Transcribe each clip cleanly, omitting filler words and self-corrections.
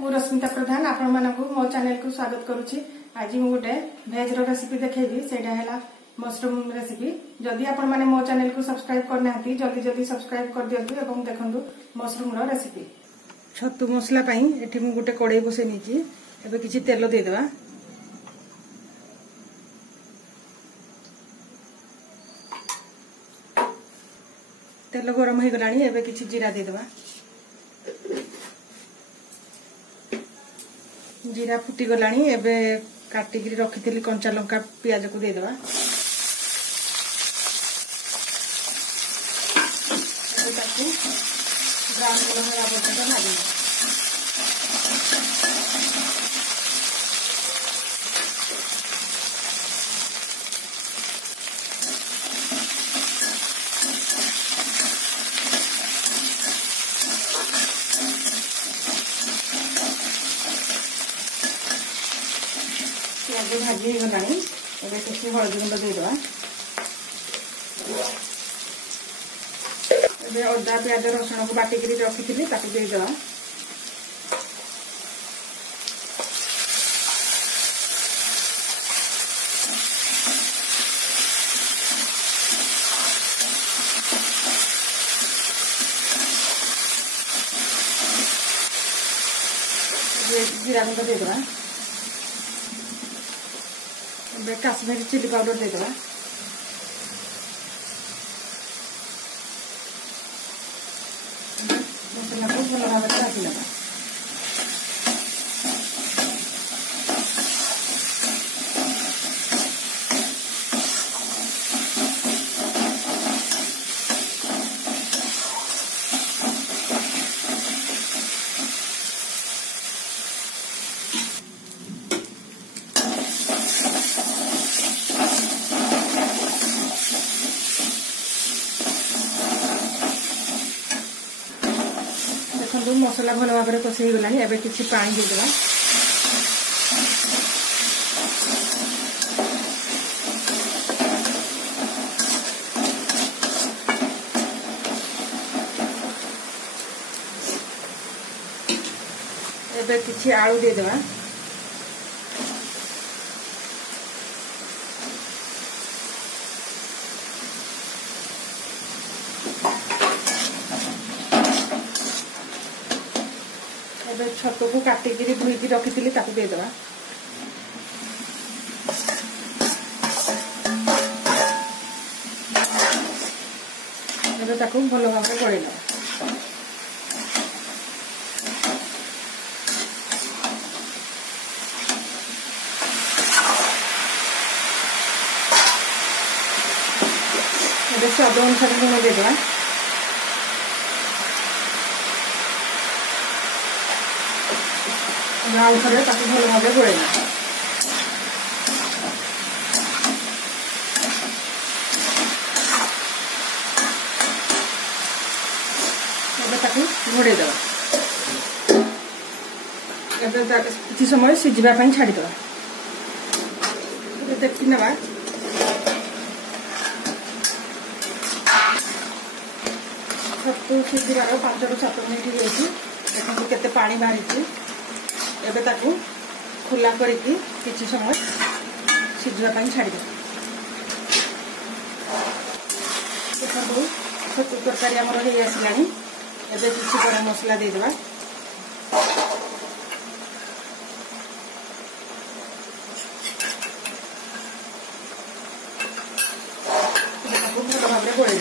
मु रश्मिता प्रधान आपण मानकु मो चैनल को स्वागत करूची। आज मु गोटे भेज रो रेसिपी देखेबी सेटा हैला मशरूम रेसिपी। जदि आपण माने मो चैनल को सब्सक्राइब करनांती जल्दी जल्दी सब्सक्राइब कर दियंतु एवं देखंतु मशरूम रो रेसिपी। छतु मसला पई एठी मु गोटे कड़ाई बसे नीची। एबे किछि तेल दे देबा। तेल गरम हो गलानी। एबे किछि जीरा दे देबा। जीरा फुटी गलानी। एबे काटिकी रखी कंचा लंका पियाज को दे देबा। ब्राउन कलर होला पर्यंत भाजी पियाज भाजी गलानी। एबे किसी हळदी गुंड दे देबा। एबे अदा प्याज रसुण को बाटिक रखी दे देवा। जीरा गुंड दे देवा। काश्मीरी चिली पाउडर दे देवा। मसला को भल भाव भाजी ना। मसला भल भाव में कषे गलानी। एबे किछि पानी दे देबा। एबे किछि आलू दे देबा। छतु को काटिक धोईकी रखी दे देवा। भल भाव में गड़े देवा। स्वाद अनुसार लुण दे देवा। भल भाव गोड़े घोड़े देवा। किसी समय सिझापी छाड़ीद। देखी ना छतु सिझार 5 ରୁ 7 मिनिट देखो केते पानी बाहरी। एबे ताकू खुला करके किछि समय सिझा पानी छाड़ी दे। देखो छतु तरकारी हमर हे आसलानी। एबे किछि गरम मसला दे देबा। देखो भल भाव में गोळे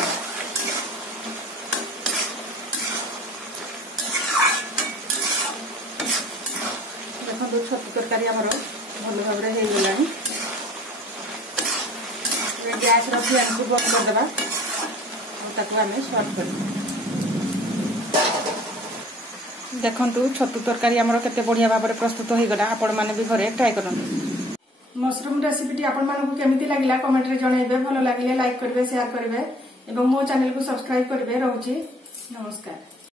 छतु तरकारी आमर भल भाव में हो गलानी। गैस रखी आम बंद करदे आम सर्व कर। देखु छतु तरकारी आमर केते बढ़िया भाव में प्रस्तुत हो गला। आपण माने भी घरे ट्राई करंतु। मशरूम रेसिपी आपण मानकु केमिति लागिला कमेंट रे जणाइबे। भल लागिले लाइक करबे, शेयर करबे एवं मो चैनल को सब्सक्राइब करबे। रहउची नमस्कार।